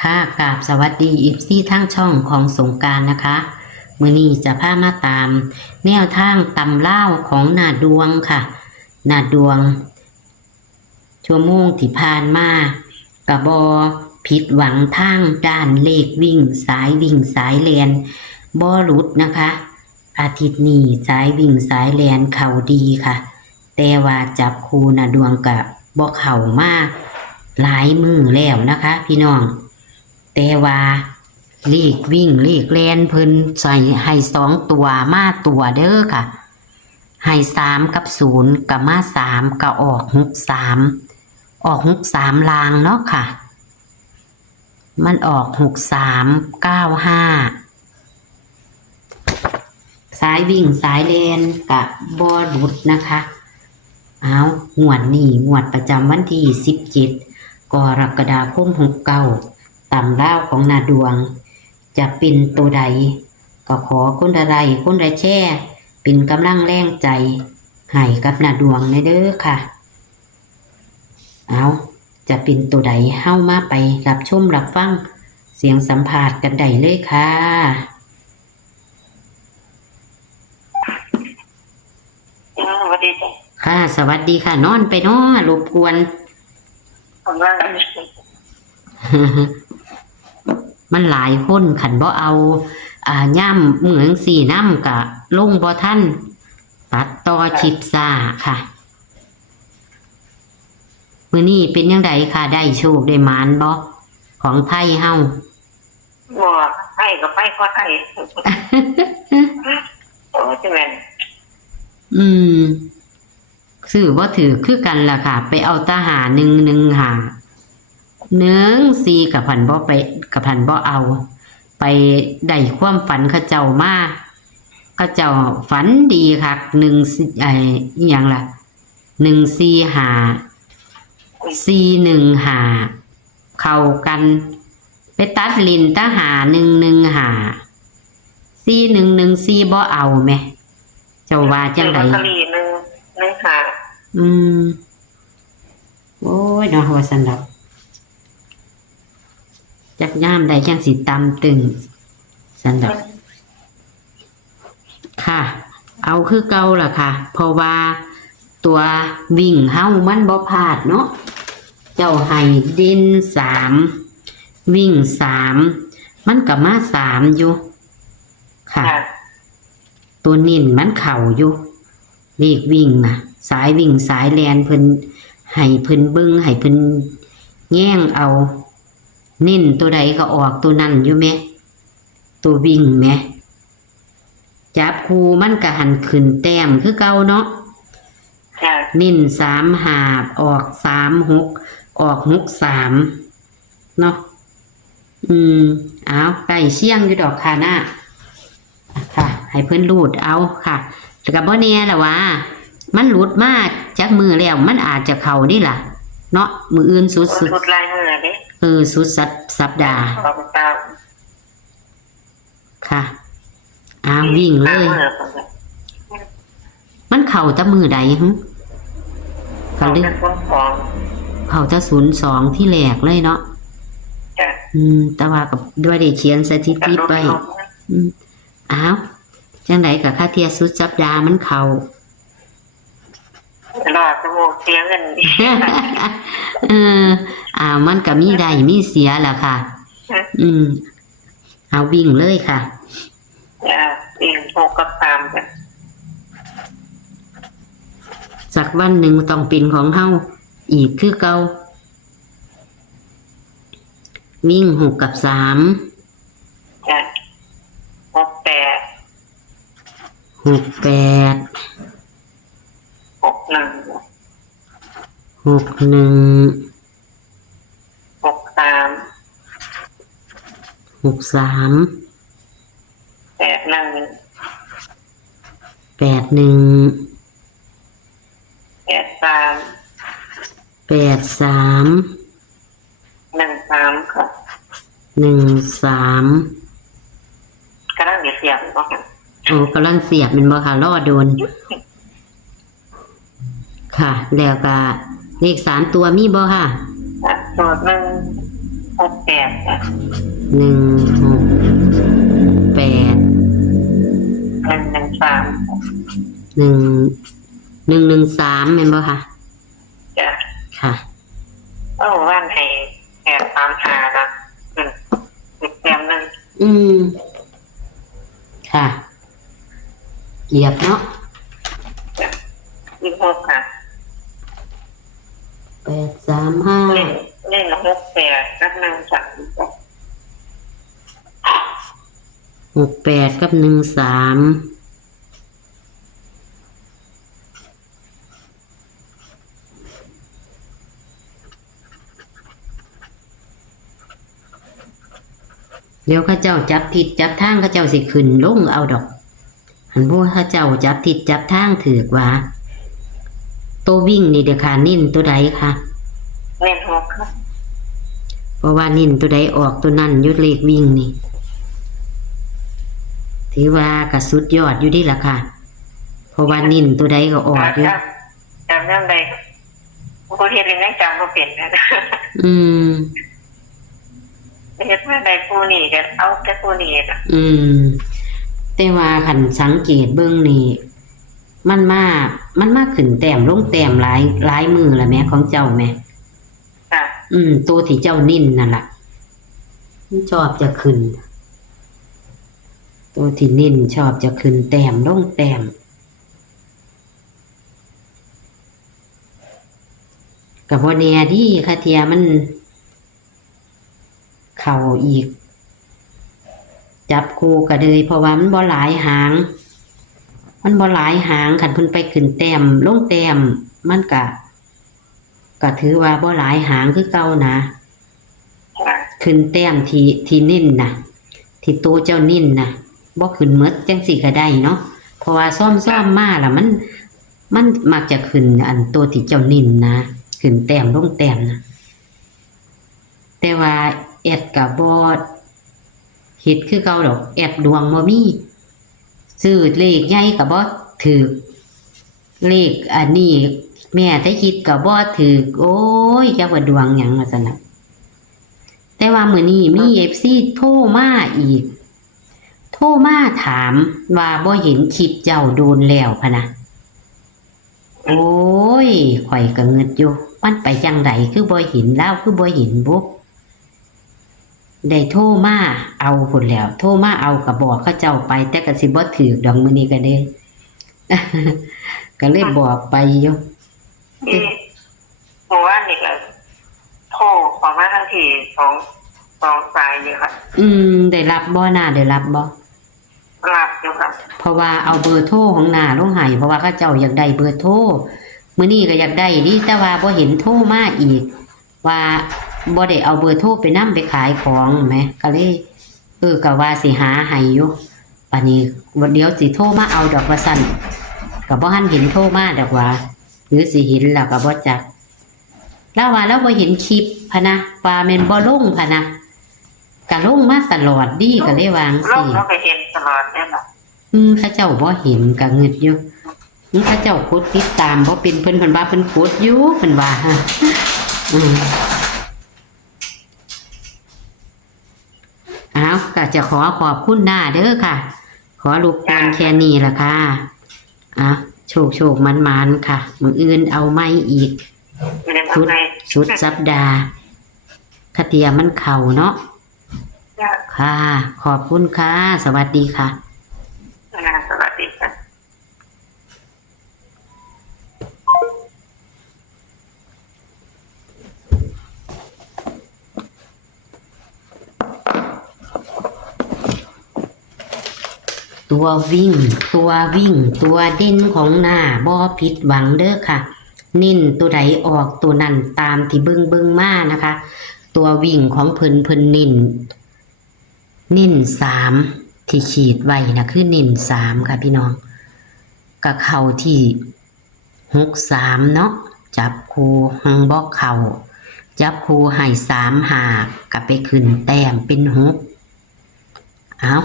ค่ะกราบสวัสดีอีฟซี่ทั้งช่องของสงกรานต์นะคะมื้อนี้จะพามาตามแนวทางตำเล่าวของนาดวงค่ะนาดวงชั่วโมงที่ผ่านมากะบอผิดหวังทางด้านเลขวิ่งสายวิ่งสายแลนบอหลุดนะคะ อาทิตย์นี้สายวิ่งสายแลนเข่าดีค่ะ แต่ว่าจับคู่นาดวงกะบ่เข่ามาหลายมือแล้วนะคะ พี่น้อง แต่ว่าเลขวิ่งเลขแลนเพิ่นใส่ให้2 ตัวมาตัวเด้อค่ะให้3กับ0กับมา3ก็ออก63ออก63ลางเนาะค่ะ มันออก6395สายวิ่งสายแลนกับบ่หลุดนะคะเอางวดนี้งวดประจำวันที่17กรกฎาคม69ตำราของนาดวงจะเป็นตัวใดก็ขอคนใดคนใดแช่เป็นกำลังแรงใจให้กับนาดวงในเด้อค่ะเอาจะเป็นตัวใดเฮ้ามาไปรับชมรับฟังเสียงสัมภาษณ์กันได้เลยค่ะสวัสดีจ้ะค่ะสวัสดีค่ะนอนไปเนาะรบกวน ผมว่า มันหลายคนขันบ่เอาย่ำเหมืองสี่น้ำกะลงบ่ท่านตัดต่อชิปซ่าค่ะมื้อนี้เป็นยังไงค่ะได้โชคได้หมานบ่ของไทยเฮา บอกให้กับไปก็ให้โอ้ใช่ไหมอืมซื้อบ่ถือคือกันล่ะค่ะ ไปเอาทหาร1 หา1 4กับพันบ่ไปกับพันบ่เอา ไปได้ความฝันเขาเจ้ามาเขาเจ้าฝันดีค่ะ1อิหยังล่ะ145 415เข้ากัน ไปตัดลิ้นทหาร115 4114บ่เอาแหมเจ้าว่าจังได๋ลอตเตอรี่หนึ่งหาอืมโอ้ยเนาะว่าซั่นดอกจักยามใดจังสิตำตึงซั่นดอกค่ะ เอาคือเก่าล่ะค่ะ เพราะว่าตัววิ่งเฮามันบ่พลาดเนาะเจ้าให้เด่น3วิ่ง3มันก็มา3อยู่ค่ะ ตัวนิ่นมันเข่าอยู่เลขวิ่งน่ะสายวิ่งสายแลนเพิ่นให้เพิ่นเบิ่งให้เพิ่นแย่งเอาเน้นตัวใดก็ออกตัวนั้นอยู่แม่ตัววิ่งแม่จับคู่มันก็หันขึ้นแต้มคือเก่าเนาะเน้น35ออก36ออก63เนาะเอาใกล้เชียงอยู่ดอกค่ะน่ะค่ะให้เพิ่นรูดเอาค่ะแล้วก็บ่แน่ล่ะว่ามันหลุดมาจากมือแล้วมันอาจจะเข้านี่ล่ะเนาะมืออื่นสุดลายมือเด้สุดสัปดาห์ตามค่ะวิ่งเลยมันเข้าแต่มือใดหึเขาเรียกว่าเข้าแต่02ที่แรกเลยเนาะแต่ว่ากับด้วยได้เขียนสถิติไว้จังไดก็ค่าเทียสุดสัปดาห์มันเข้ารอดสมองเสียเงินมันก็มีได้มีเสียแหละค่ะเอาวิ่งเลยค่ะวิ่ง6 กับ 3จ้ะสักวันหนึ่งต้องเป็นของเฮาอีกคือเก่าวิ่ง6 กับ 3จ้ะ68 61 63 81 13 ครับ13กำลังเสียบบ่ค่ะกำลังเสียบมันบ่ค่ะรอโดนค่ะแล้วก็เลข3 ตัวมีบ่ค่ะตัวหนึ่ง 168จ้ะ168 113 1113แม่นบ่คะ จ้ะ ค่ะ ว่านให้835นะอีกแต้มหนึง อืม ค่ะเกียบเนาะ จ้ะอีก6ค่ะเล่น 835 เล่น68กับ13จ้ะ68กับ13เดี๋ยวเขาเจ้าจับผิดจับทางเขาเจ้าสิขึ้นลงเอาดอกหันพวกเขาเจ้าจับผิดจับทางถือกว่าตัววิ่งนี่เดี๋ยวค่ะนิ่นตัวใดค่ะ เล่น6ค่ะ เพราะว่านิ่นตัวใดออกตัวนั้นอยุดเลขวิ่งนี่ถือว่ากระสุดยอดอยู่ดีล่ะค่ะ เพราะว่านิ่นตัวใดก็ออกอยู่ จำได้เลยผู้เฮ็ดยังจำบ่เป็นนะ อืม เฮ็ดมาได้ผู้นี้ก็เอาแต่ผู้นี้น่ะ อืม แต่ว่าขันสังเกตเบิ่งนี่มันมาขึ้นแต้มลงแต้มหลายมือละแม่ของเจ้าแม่ ค่ะ ตัวที่เจ้านิ่นนั่นล่ะมันชอบจะขึ้น ตัวที่นิ่นชอบจะขึ้นแต้มลงแต้มกับบ่แน่ดีค่ะเทียมันเข้าอีก จับคู่ก็เลยเพราะว่ามันบ่หลายหางคันเพิ่นไปขึ้นแต้มลงแต้มมันก็ถือว่าบ่หลายหางคือเก่านะ ค่ะ ขึ้นแต้มที่นิ่นนะที่ตัวเจ้านิ่นนะบ่ขึ้นหมดจังสิก็ได้เนาะเพราะว่าซ่อมมาล่ะมันมักจะขึ้นอันตัวที่เจ้านิ่นนะขึ้นแต้มลงแต้มนะแต่ว่าแอดก็บ่เฮ็ดคือเก่าดอกแอดดวงบ่มีซื้อเลขใหญ่ก็บ่ถูกเลขอันนี้แม่แต่คิดก็บ่ถูกโอ้ยจักว่าดวงหยังว่าซั่นน่ะแต่ว่ามื้อนี้มี FC โทรมาอีก โทรมาถามว่าบ่เห็นคลิปเจ้าโดนแล้วพะนะโอ้ยข่อยก็งึดอยู่มันไปจังไดคือบ่เห็นแล้วคือบ่เห็นบ่ได้โทรมาเอาพุ่นแล้วโทรมาเอาก็บอกเขาเจ้าไปแต่ก็สิบ่ถูกดอกมื้อนี้ก็เด้ ก็เลยบอกไปอยู่ ที่หมู่บ้านนี่ก็โทรขอมาทั้งทีสองสายอยู่ค่ะ ได้รับบ่น่าได้รับบ่ รับอยู่ค่ะ เพราะว่าเอาเบอร์โทรของหน้าลงให้เพราะว่าเขาเจ้าอยากได้เบอร์โทรมื้อนี้ก็อยากได้ดิแต่ว่าบ่เห็นโทรมาอีก ว่าบ่ได้เอาเบอร์โทรไปนำไปขายของแหมก็เลยก็ว่าสิหาให้อยู่บัดนี้เดี๋ยวสิโทรมาเอาดอกว่าซั่นก็บ่ทันเห็นโทรมาดอกว่าหรือสิเห็นแล้วก็บ่จักแล้วว่าเราบ่เห็นคลิปพะนะว่าแม่นบ่ลงพะนะก็ลงมาตลอดดีก็เลยวาจั่ง ล ซี้ งเราไปเห็นตลอดเนี่ยนะ เขาเจ้าบ่เห็นก็งึดอยู่เขาเจ้ากดติดตามบ่เป็นเพิ่นว่าเพิ่นกดอยู่เพิ่นว่าฮะอ้าวก็จะขอบคุณหน้าเด้อค่ะ ขอรบกวนแค่นี้ล่ะค่ะโชคมันๆค่ะมื้ออื่นเอาใหม่อีก เรียนทำไง ชุดสัปดาห์คาเทียมันเข้าเนาะค่ะ ขอบคุณค่ะ สวัสดีค่ะ สวัสดีค่ะ ตัววิ่ง ตัวเด่นของหน้าบ่ผิดหวังเด้อค่ะนิ่นตัวใดออกตัวนั้นตามที่เบิ่งมานะคะ ตัววิ่งของเพิ่นนิ่น3ที่ขีดไว้นะคือนิ่น3ค่ะพี่น้องก็เข้าที่63เนาะจับคู่หังบ่เข้าจับคู่ให้3หากก็ไปขึ้นแต้มเป็น6เอา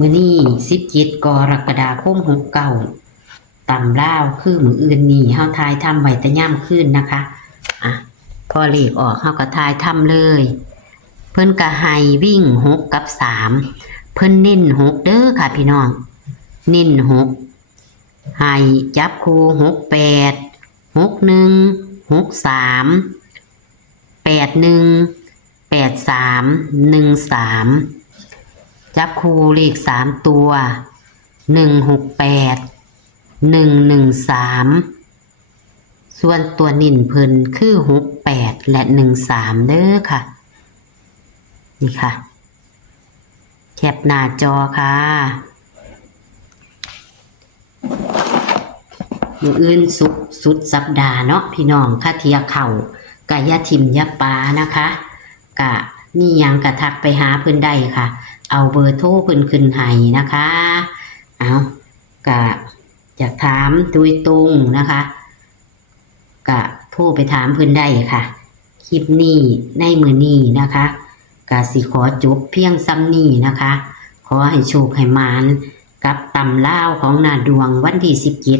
มื้อนี้17กรกฎาคม69ตำลาวคือมื้ออื่นนี้เฮาทายทำไว้แต่ย่ำคืนนะคะ พอเลขออกเฮาก็ทายทำเลย เพิ่นก็ให้วิ่ง6กับ3เพิ่นเน้น6เด้อค่ะพี่น้องเน้น6ให้จับคู่68 61 63 81 83 13จับคู่เลข3ตัว168 113ส่วนตัวนิ่นเพิ่นคือ68และ13เด้อค่ะนี่ค่ะแคปหน้าจอค่ะมื้ออื่นสุดสัปดาห์เนาะพี่น้องค่าเทียเข้ากะอย่าทิ่มอย่าปานะคะกะนี่ยังกะทักไปหาเพิ่นได้ค่ะเอาเบอร์โทรเพิ่นขึ้นให้นะคะเอากะอยากถามโดยตรงนะคะกะโทรไปถามเพิ่นได้ค่ะคลิปนี้ในมื้อนี้นะคะกะสิขอจบเพียงซ้ำนี้นะคะขอให้โชคให้หมานกับตำลาวของนาดวงวันที่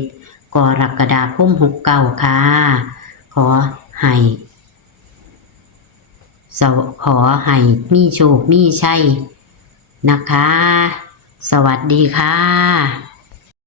17กรกฎาคม69ค่ะขอให้มีโชคมีชัยนะคะสวัสดีค่ะ